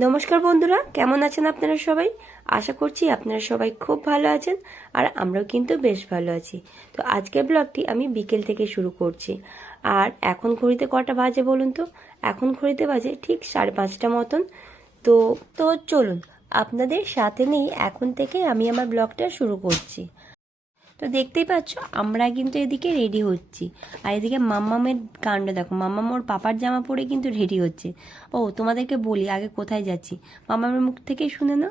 নমস্কার বন্ধুরা, কেমন আছেন আপনারা সবাই? আশা করছি আপনারা সবাই খুব ভালো আছেন আর আমরাও কিন্তু বেশ ভালো আছি। তো আজকের ব্লগটি আমি বিকেল থেকে শুরু করছি। আর এখন ঘড়িতে কটা বাজে বলুন তো? এখন ঘড়িতে বাজে ঠিক 5:30 মতন। তো তো চলুন আপনাদের সাথে নেই, এখন থেকে আমি আমার ব্লগটা শুরু করছি। তো দেখতেই পাচ্ছ আমরা কিন্তু এদিকে রেডি হচ্ছি, আর এদিকে মাম্মামের কাণ্ড দেখো। মাম্মাম ওর পাপার জামা পরে কিন্তু রেডি হচ্ছে। ও তোমাদেরকে বলি আগে কোথায় যাচ্ছি, মাম্মামের মুখ থেকেই শুনে না।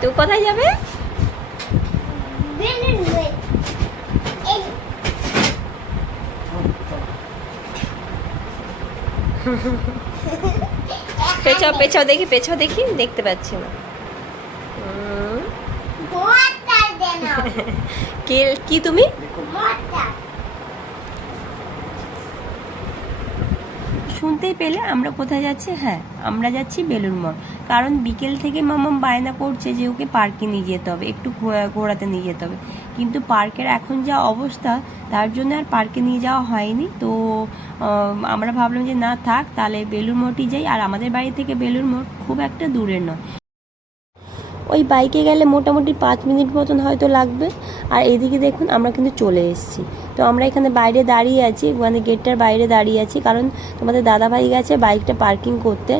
তো কোথায় যাবে? পেছাও পেছাও দেখি, পেছাও দেখি, দেখতে পাচ্ছি না। কি তুমি? শুনতেই পেলে আমরা কোথায় যাচ্ছি। হ্যাঁ, আমরা যাচ্ছি বেলুড় মঠ। কারণ বিকেল থেকে মামাম বায়না করছে যে ওকে পার্কে নিয়ে যেতে হবে, একটু ঘোরাতে নিয়ে যেতে হবে। কিন্তু পার্কের এখন যা অবস্থা, তার জন্য আর পার্কে নিয়ে যাওয়া হয়নি। তো আমরা ভাবলাম যে না থাক, তাহলে বেলুড় মঠই যাই। আর আমাদের বাড়ি থেকে বেলুড় মঠ খুব একটা দূরের নয়, ওই বাইকে গেলে মোটামুটি 5 মিনিট মতন হয়তো লাগবে। আর এদিকে দেখুন আমরা কিন্তু চলে এসেছি। তো আমরা এখানে বাইরে দাঁড়িয়ে আছি, মানে গেটটার বাইরে দাঁড়িয়ে আছি, কারণ তোমাদের দাদাভাই গেছে বাইকটা পার্কিং করতে।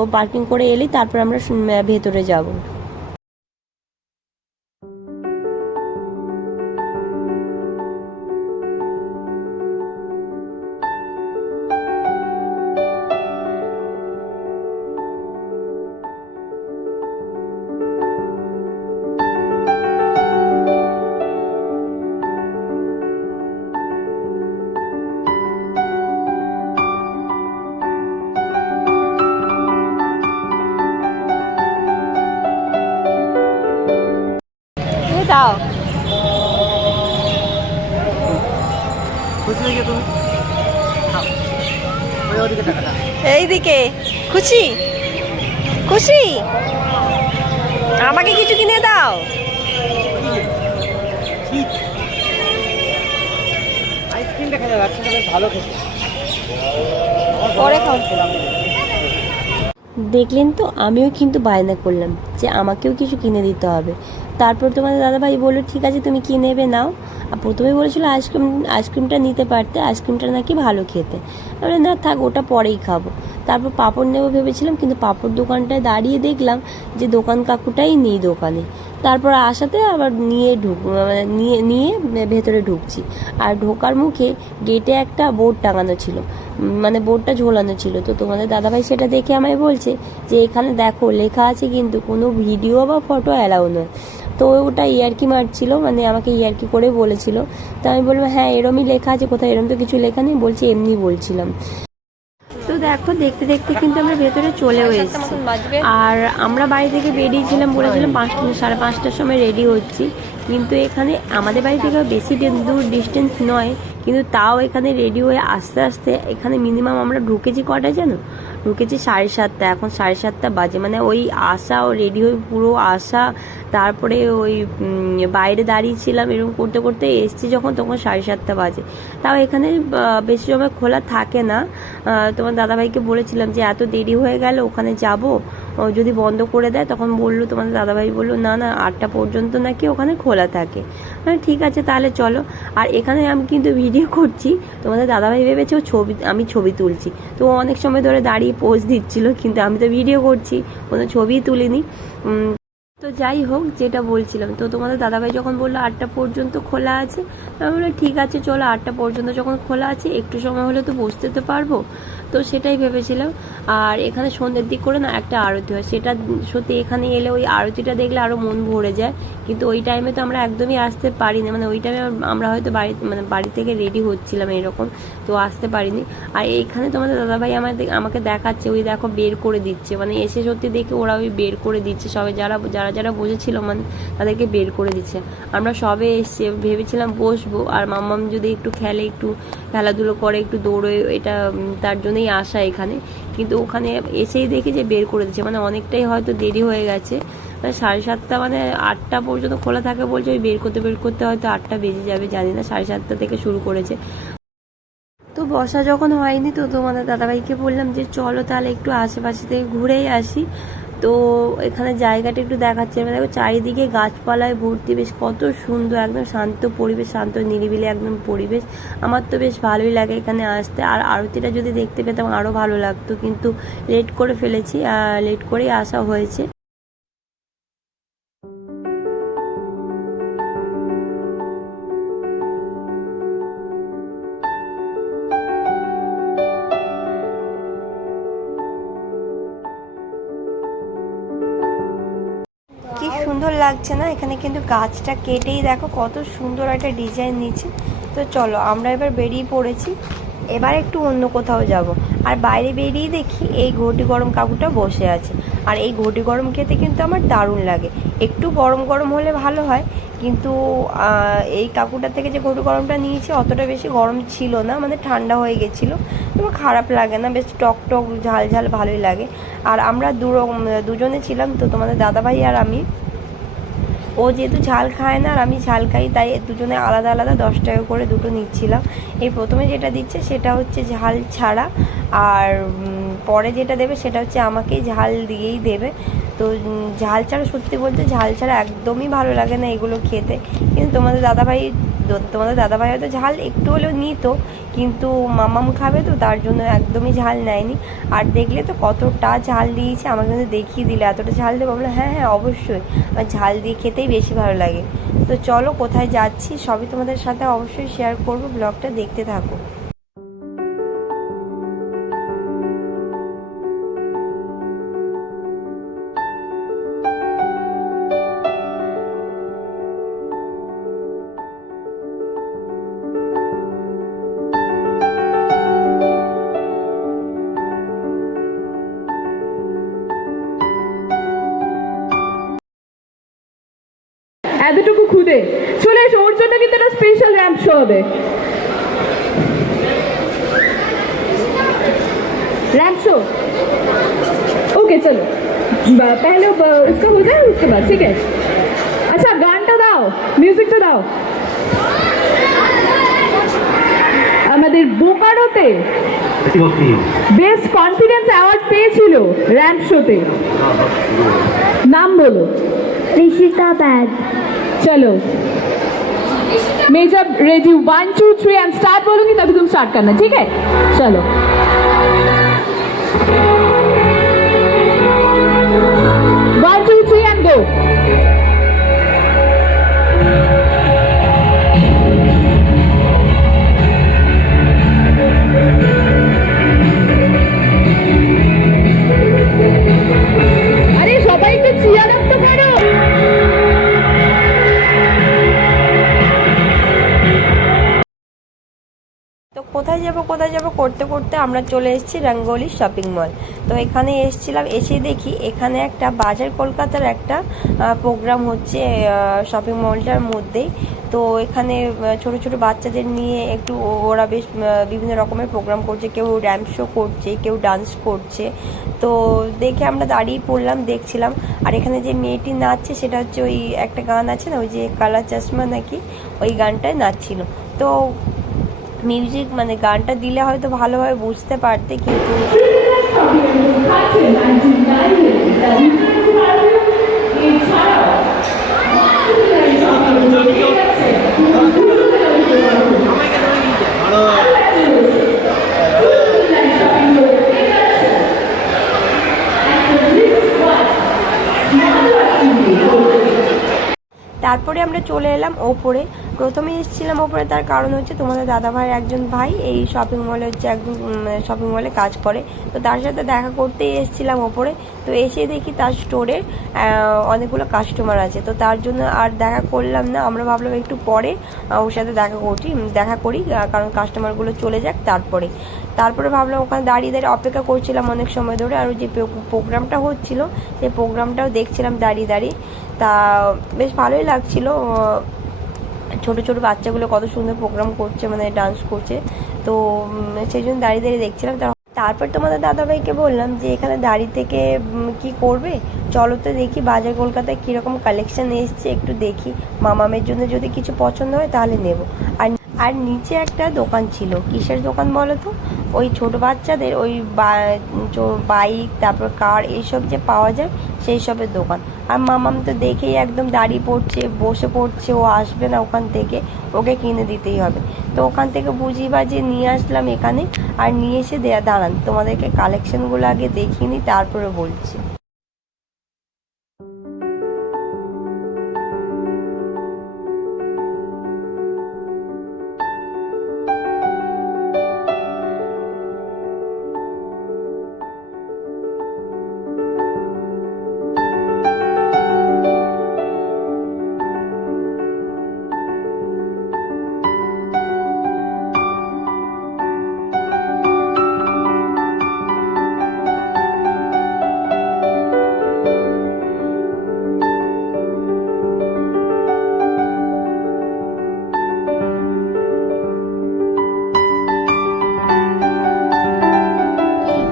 ও পার্কিং করে এলেই তারপর আমরা ভেতরে যাব। দাও এইদিকে খুশি খুশি, আমাকে কিছু কিনে দাও। আইসক্রিমটা খেতে আইসক্রিমটা বেশ ভালো খেতে। পরে খাও। দেখলেন তো, আমিও কিন্তু বায়না করলাম যে আমাকেও কিছু কিনে দিতে হবে। তারপর তোমাদের দাদাভাই বললো ঠিক আছে তুমি কি নেবে নাও। আর প্রথমে বলেছিল আইসক্রিমটা নিতে পারতে, আইসক্রিমটা নাকি ভালো খেতে। বলে না থাক, ওটা পরেই খাবো। তারপর পাঁপড় নেবো ভেবেছিলাম, কিন্তু পাঁপড় দোকানটায় দাঁড়িয়ে দেখলাম যে দোকান কাকুটাই নেই দোকানে। তারপর আসাতে আবার নিয়ে নিয়ে ভেতরে ঢুকছি। আর ঢোকার মুখে গেটে একটা বোর্ড টাঙানো ছিল, মানে বোর্ডটা ঝোলানো ছিল। তো তোমাদের দাদাভাই সেটা দেখে আমায় বলছে যে এখানে দেখো লেখা আছে কিন্তু কোনো ভিডিও বা ফটো অ্যালাউ নয়। তো ওটা ইয়ার্কি মারছিল, মানে আমাকে ইয়ার্কি করে বলেছিল। তো আমি বললাম হ্যাঁ এরমই লেখা আছে, কোথায় এরম তো কিছু লেখা নেই। বলছি এমনি বলছিলাম। তো দেখো দেখতে দেখতে কিন্তু আমরা ভেতরে চলেও এসেছি। আর আমরা বাড়ি থেকে বেরিয়েছিলাম, বলেছিলাম 5:30 সময় রেডি হচ্ছি। কিন্তু এখানে আমাদের বাড়ি থেকে বেশি দূর ডিস্টেন্স নয়, কিন্তু তাও এখানে রেডি হয়ে আস্তে আস্তে এখানে মিনিমাম আমরা ঢুকেছি কটা জানো? ঢুকেছি 7:30। এখন 7:30 বাজে, মানে ওই আসা ও রেডি হয়ে পুরো আসা, তারপরে ওই বাইরে দাঁড়িয়েছিলাম এরকম করতে করতে এসছি যখন, তখন 7:30 বাজে। তাও এখানে বেশি সময় খোলা থাকে না। তোমার দাদাভাইকে বলেছিলাম যে এত দেরি হয়ে গেল, ওখানে যাব, যদি বন্ধ করে দেয়। তখন বললো, তোমাদের দাদাভাই বললো না না 8টা পর্যন্ত নাকি ওখানে খোলা থাকে। ঠিক আছে তাহলে চলো। আর এখানে আমি কিন্তু ভিডিও করছি, তোমাদের দাদাভাই ভেবেছে আমি ছবি তুলছি। তো অনেক সময় ধরে দাঁড়িয়ে পোজ দিচ্ছিল, কিন্তু আমি তো ভিডিও করছি, কোনো ছবিই তুলিনি। তো যাই হোক, যেটা বলছিলাম, তো তোমাদের দাদাভাই যখন বললো 8টা পর্যন্ত খোলা আছে, আমি বললাম ঠিক আছে চলো, 8টা পর্যন্ত যখন খোলা আছে একটু সময় হলে তো বসতে তো পারবো। তো সেটাই ভেবেছিলাম। আর এখানে সন্ধ্যের দিক করে না একটা আরতি হয়, সেটা সত্যি এখানে এলে ওই আরতিটা দেখলে আরও মন ভরে যায়। কিন্তু ওই টাইমে তো আমরা একদমই আসতে পারি না, মানে ওই টাইমে আমরা হয়তো বাড়ি থেকে রেডি হচ্ছিলাম এরকম, তো আসতে পারিনি। আর এইখানে তোমাদের দাদাভাই আমাকে দেখাচ্ছে, ওই দেখো বের করে দিচ্ছে, মানে এসে সত্যি দেখে ওরা ওই বের করে দিচ্ছে সবাই, যারা যারা যারা বসেছিল মানে তাদেরকে বের করে দিচ্ছে। আমরা সবে এসে ভেবেছিলাম বসবো, আর মাম্মাম যদি একটু খেলে, একটু খেলাধুলো করে, একটু দৌড়ে, এটা তার জন্যই আসা এখানে। কিন্তু ওখানে এসেই দেখি যে বের করে দিচ্ছে, মানে অনেকটাই হয়তো দেরি হয়ে গেছে। 7:30, মানে 8টা পর্যন্ত খোলা থাকে বলছে, ওই বের করতে হয়তো 8টা বেজে যাবে, জানি না। 7:30 থেকে শুরু করেছে। তো বসা যখন হয়নি তো তোমাদের দাদাভাইকে বললাম যে চলো তাহলে একটু আশেপাশে থেকে ঘুরেই আসি। তো এখানে জায়গাটা একটু দেখাচ্ছে, এবার দেখো চারিদিকে গাছপালায় ভর্তি, বেশ কত সুন্দর, একদম শান্ত পরিবেশ, শান্ত নিরিবিলি একদম পরিবেশ। আমার তো বেশ ভালোই লাগে এখানে আসতে। আর আরতিটা যদি দেখতে পেতাম আরও ভালো লাগতো, কিন্তু লেট করে ফেলেছি, লেট করেই আসা হয়েছে। কি সুন্দর লাগছে না, এখানে কিন্তু গাছটা কেটেই দেখো কত সুন্দর একটা ডিজাইন নিচ্ছে। তো চলো আমরা এবার বেরিয়ে পড়েছি, এবার একটু অন্য কোথাও যাব। আর বাইরে বেরিয়ে দেখি এই ঘটি গরম কাকুটা বসে আছে। আর এই ঘটি গরম খেতে কিন্তু আমার দারুণ লাগে, একটু গরম গরম হলে ভালো হয়। কিন্তু এই কাকুটার থেকে যে ঘটি গরমটা নিয়েছি অতটা বেশি গরম ছিল না, মানে ঠান্ডা হয়ে গেছিলো। তবে খারাপ লাগে না, বেশ টক টক ঝাল ঝাল ভালোই লাগে। আর আমরা দুজনে ছিলাম, তো তোমাদের দাদাভাই আর আমি। ও যেহেতু ঝাল খায় না আর আমি ঝাল খাই, তাই দুজনে আলাদা আলাদা 10 টাকা করে দুটো নিচ্ছিলাম। এই প্রথমে যেটা দিচ্ছে সেটা হচ্ছে ঝাল ছাড়া, আর পরে যেটা দেবে সেটা হচ্ছে আমাকেই ঝাল দিয়েই দেবে। তো ঝাল ছাড়া, সত্যি বলতে ঝাল ছাড়া একদমই ভালো লাগে না এগুলো খেতে। কিন্তু তোমাদের দাদাভাই হয়তো ঝাল একটু হলেও নিত, কিন্তু মামাম খাবে তো তার জন্য একদমই ঝাল নেয়নি। আর দেখলে তো কতটা ঝাল দিয়েছে, আমাকে কিন্তু দেখিয়ে দিলে এতটা ঝাল দেবো। বললো হ্যাঁ হ্যাঁ অবশ্যই, আমার ঝাল দিয়ে খেতেই বেশি ভালো লাগে। তো চলো কোথায় যাচ্ছি সবই তোমাদের সাথে অবশ্যই শেয়ার করবো, ব্লগটা দেখতে থাকো। এতটুকু খুদে চলে এসো, ওর জন্য কিন্তু একটা স্পেশাল র্যাম্প শো হবে। रैंप शो ओके चलो पहले उसका हो जाए उसके बाद ठीक है। अच्छा गानটা দাও, মিউজিকটা দাও। আমাদের বোকারোতে বেস্ট কনফিডেন্স অ্যাওয়ার্ড পেয়েছিল র্যাম্প শোতে, নাম বলো। ऋषिता बैग। चलो मैं जब रेडी 1 2 3 एंड स्टार्ट बोलूंगी तभी तुम स्टार्ट करना, ठीक है? चलो 1 2 3 एंड गो। अरे सबाई तो चियर अप तो करो। তো কোথায় যাব করতে করতে আমরা চলে এসেছি রঙ্গোলি শপিং মল। তো এখানে এসেছিলাম, এসে দেখি এখানে একটা বাজার কলকাতার একটা প্রোগ্রাম হচ্ছে শপিং মলটার মধ্যেই। তো এখানে ছোট ছোট বাচ্চাদের নিয়ে একটু ওরা বেশ বিভিন্ন রকমের প্রোগ্রাম করছে, কেউ র্যাম্প শো করছে, কেউ ডান্স করছে। তো দেখে আমরা দাঁড়িয়ে পড়লাম, দেখছিলাম। আর এখানে যে মেয়েটি নাচছে সেটা হচ্ছে ওই একটা গান আছে না, ওই যে কালা চশমা নাকি, ওই গানটায় নাচছিল। তো মিউজিক মানে গানটা দিলে হয়তো ভালোভাবে বুঝতে পারতে, কিন্তু তারপরে আমরা চলে এলাম ওপরে। প্রথমে এসেছিলাম ওপরে, তার কারণ হচ্ছে তোমাদের দাদাভাইয়ের একজন ভাই এই শপিং মলে হচ্ছে একদম শপিং মলে কাজ করে, তো তার সাথে দেখা করতেই এসেছিলাম ওপরে। তো এসে দেখি তার স্টোরে অনেকগুলো কাস্টমার আছে, তো তার জন্য আর দেখা করলাম না। আমরা ভাবলাম একটু পরে ওর সাথে দেখা করি, কারণ কাস্টমারগুলো চলে যাক তারপরে ভাবলাম ওখানে দাঁড়িয়ে অপেক্ষা করছিলাম অনেক সময় ধরে। আর যে প্রোগ্রামটা হচ্ছিল সেই প্রোগ্রামটাও দেখছিলাম দাঁড়িয়ে। তা বেশ ভালোই লাগছিল, ছোট ছোট বাচ্চাগুলো কত সুন্দর প্রোগ্রাম করছে, মানে ডান্স করছে। তো সেই জন্য দাঁড়িয়ে দেখছিলাম। তারপর তোমাদের দাদাভাইকে বললাম যে এখানে দাঁড়িয়ে থেকে কি করবে, চলো তো দেখি বাজার কলকাতায় কীরকম কালেকশন এসছে, একটু দেখি, মামামের জন্য যদি কিছু পছন্দ হয় তাহলে নেব। আর নিচে একটা দোকান ছিল, কিসের দোকান বলো তো? ওই ছোট বাচ্চাদের ওই বাইক, তারপর কার, এইসব যে পাওয়া যায় সেই সবের দোকান। আর মামাম তো দেখেই একদম দাঁড়িয়ে পড়ছে, বসে পড়ছে, ও আসবে না ওখান থেকে, ওকে কিনে দিতেই হবে। তো ওখান থেকে বুঝিয়ে বাজিয়ে নিয়ে আসলাম এখানে। আর নিয়ে এসে দাঁড়ান, তোমাদেরকে কালেকশনগুলো আগে দেখিয়ে নিই, তারপরে বলছি।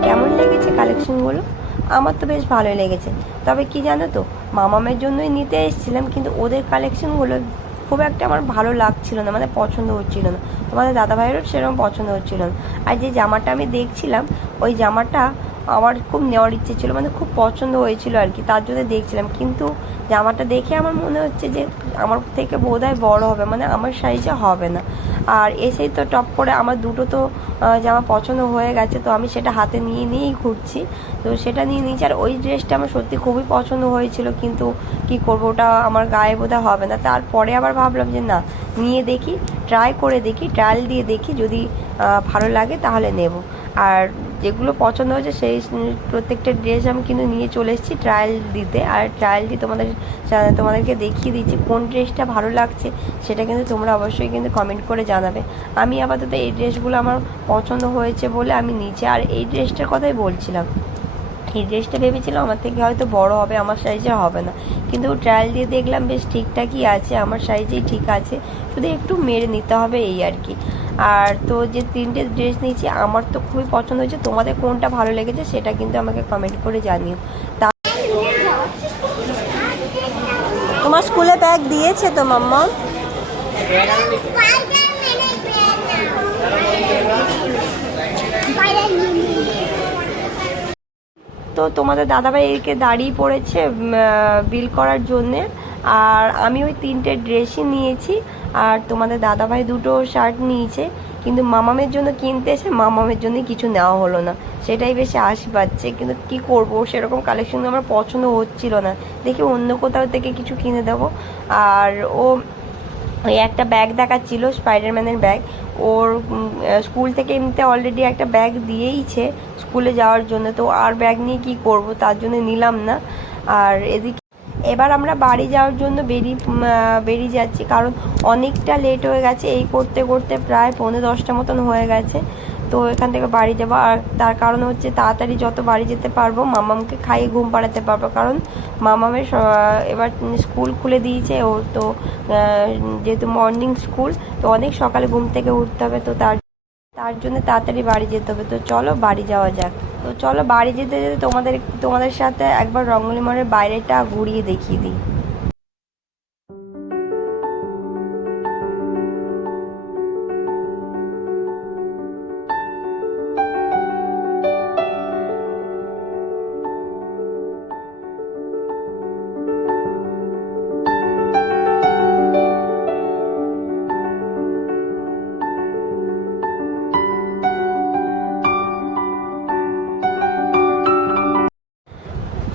কেমন লেগেছে কালেকশনগুলো? আমার তো বেশ ভালোই লেগেছে। তবে কি জানো তো, মামামের জন্যই নিতে এসেছিলাম, কিন্তু ওদের কালেকশনগুলো খুব একটা আমার ভালো লাগছিল না, মানে পছন্দ হচ্ছিল না। তোমাদের দাদাভাইয়েরও সেরকম পছন্দ হচ্ছিল না। আর যে জামাটা আমি দেখছিলাম, ওই জামাটা আমার খুব নেওয়ার ইচ্ছে ছিল, মানে খুব পছন্দ হয়েছিল আর কি, তার জন্য দেখছিলাম। কিন্তু জামাটা দেখে আমার মনে হচ্ছে যে আমার থেকে বোধহয় বড় হবে, মানে আমার সাইজে হবে না। আর এসেই তো টপ করে আমার দুটো তো জামা পছন্দ হয়ে গেছে, তো আমি সেটা হাতে নিয়েই ঘুরছি। তো সেটা নিয়ে নিয়েছি। আর ওই ড্রেসটা আমার সত্যি খুবই পছন্দ হয়েছিল, কিন্তু কি করবো, ওটা আমার গায়ে বোধহয় হবে না। তারপরে আবার ভাবলাম যে না, নিয়ে দেখি, ট্রাই করে দেখি, ট্রায়াল দিয়ে দেখি, যদি ভালো লাগে তাহলে নেব। আর যেগুলো পছন্দ হয়েছে সেই প্রত্যেকটা ড্রেস আমি কিন্তু নিয়ে চলে এসেছি ট্রায়াল দিতে। আর ট্রায়াল দিয়ে তোমাদেরকে দেখিয়ে দিচ্ছি কোন ড্রেসটা ভালো লাগছে, সেটা কিন্তু তোমরা অবশ্যই কিন্তু কমেন্ট করে জানাবে। আমি আপাতত এই ড্রেসগুলো আমার পছন্দ হয়েছে বলে আমি নিচে। আর এই ড্রেসটার কথাই বলছিলাম, এই ড্রেসটা ভেবেছিলাম আমার থেকে হয়তো বড় হবে, আমার সাইজে হবে না, কিন্তু ট্রায়াল দিয়ে দেখলাম বেশ ঠিকঠাকই আছে, আমার সাইজেই ঠিক আছে, শুধু একটু মেরে নিতে হবে এই আর কি। আর তো যে তিনটে ড্রেস নিয়েছি আমার তো খুবই পছন্দ হয়েছে। তোমাদের কোনটা ভালো লেগেছে সেটা কিন্তু আমাকে কমেন্ট করে জানিও। তোমার স্কুলে ব্যাগ দিয়েছে তো মাম্মা? তো তোমাদের দাদাভাই এদিকে দাঁড়িয়ে পড়েছে বিল করার জন্যে। আর আমি ওই তিনটে ড্রেসই নিয়েছি। আর তোমাদের দাদাভাই দুটো শার্ট নিয়েছে, কিন্তু মামামের জন্য কিনতে এসে মামামের জন্য কিছু নেওয়া হলো না, সেটাই বেশি আশি পাচ্ছে। কিন্তু কি করব, সেরকম কালেকশন আমার পছন্দ হচ্ছিল না, দেখি অন্য কোথাও থেকে কিছু কিনে দেবো। আর ও ওই একটা ব্যাগ দেখাচ্ছিল, স্পাইডারম্যানের ব্যাগ। ওর স্কুল থেকে এমনিতে অলরেডি একটা ব্যাগ দিয়েইছে স্কুলে যাওয়ার জন্য, তো আর ব্যাগ নিয়ে কি করব, তার জন্য নিলাম না। আর এদিকে এবার আমরা বাড়ি যাওয়ার জন্য বেরিয়ে যাচ্ছি, কারণ অনেকটা লেট হয়ে গেছে, এই করতে করতে প্রায় 9:45 মতন হয়ে গেছে। তো এখান থেকে বাড়ি যাবো। আর তার কারণ হচ্ছে তাড়াতাড়ি যত বাড়ি যেতে পারবো, মামামকে খাইয়ে ঘুম পাড়াতে পারবো, কারণ মামামের এবার স্কুল খুলে দিয়েছে। ও তো যেহেতু মর্নিং স্কুল, তো অনেক সকালে ঘুম থেকে উঠতে হবে, তো তার জন্য তাড়াতাড়ি বাড়ি যেতে হবে। তো চলো বাড়ি যাওয়া যাক। তো চলো বাড়ি যেতে যেতে তোমাদের সাথে একবার রঙ্গলি মোড়ের বাইরেটা ঘুরিয়ে দেখিয়ে দিই।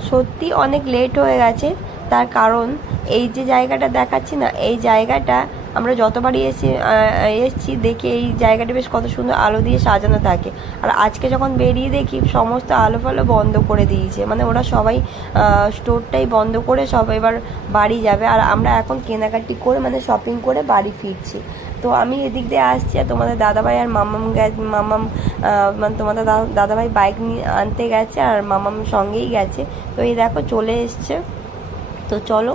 সত্যি অনেক লেট হয়ে গেছে, তার কারণ এই যে জায়গাটা দেখাচ্ছি না, এই জায়গাটা আমরা যতবারই এসছি দেখি এই জায়গাটা বেশ কত সুন্দর আলো দিয়ে সাজানো থাকে। আর আজকে যখন বেরিয়ে দেখি সমস্ত আলো ফালো বন্ধ করে দিয়েছে, মানে ওরা সবাই স্টোরটাই বন্ধ করে সব এবার বাড়ি যাবে। আর আমরা এখন কেনাকাটি করে মানে শপিং করে বাড়ি ফিরছি। তো আমি এদিক দিয়ে আসছি, আর তোমাদের দাদাভাই আর মামাম মানে তোমাদের দাদাভাই বাইক নিয়ে আনতে গেছে, আর মামাম সঙ্গেই গেছে। তো এই দেখো চলে এসছে। তো চলো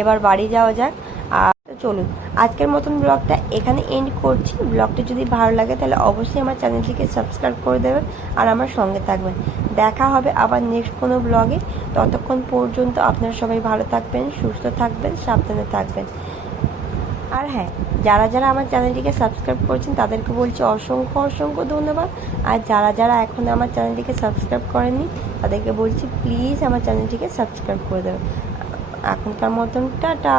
এবার বাড়ি যাওয়া যাক। আর চলুন আজকের মতন ব্লগটা এখানে এন্ড করছি। ব্লগটা যদি ভালো লাগে তাহলে অবশ্যই আমার চ্যানেলটিকে সাবস্ক্রাইব করে দেবেন আর আমার সঙ্গে থাকবেন। দেখা হবে আবার নেক্সট কোনো ব্লগে। ততক্ষণ পর্যন্ত আপনারা সবাই ভালো থাকবেন, সুস্থ থাকবেন, সাবধানে থাকবেন। আর হ্যাঁ, যারা যারা আমার চ্যানেলটিকে সাবস্ক্রাইব করেছেন তাদেরকে বলছি অসংখ্য অসংখ্য ধন্যবাদ। আর যারা যারা এখনও আমার চ্যানেলটিকে সাবস্ক্রাইব করেননি তাদেরকে বলছি প্লিজ আমার চ্যানেলটিকে সাবস্ক্রাইব করে দেবেন। এখনকার মতন টাটা।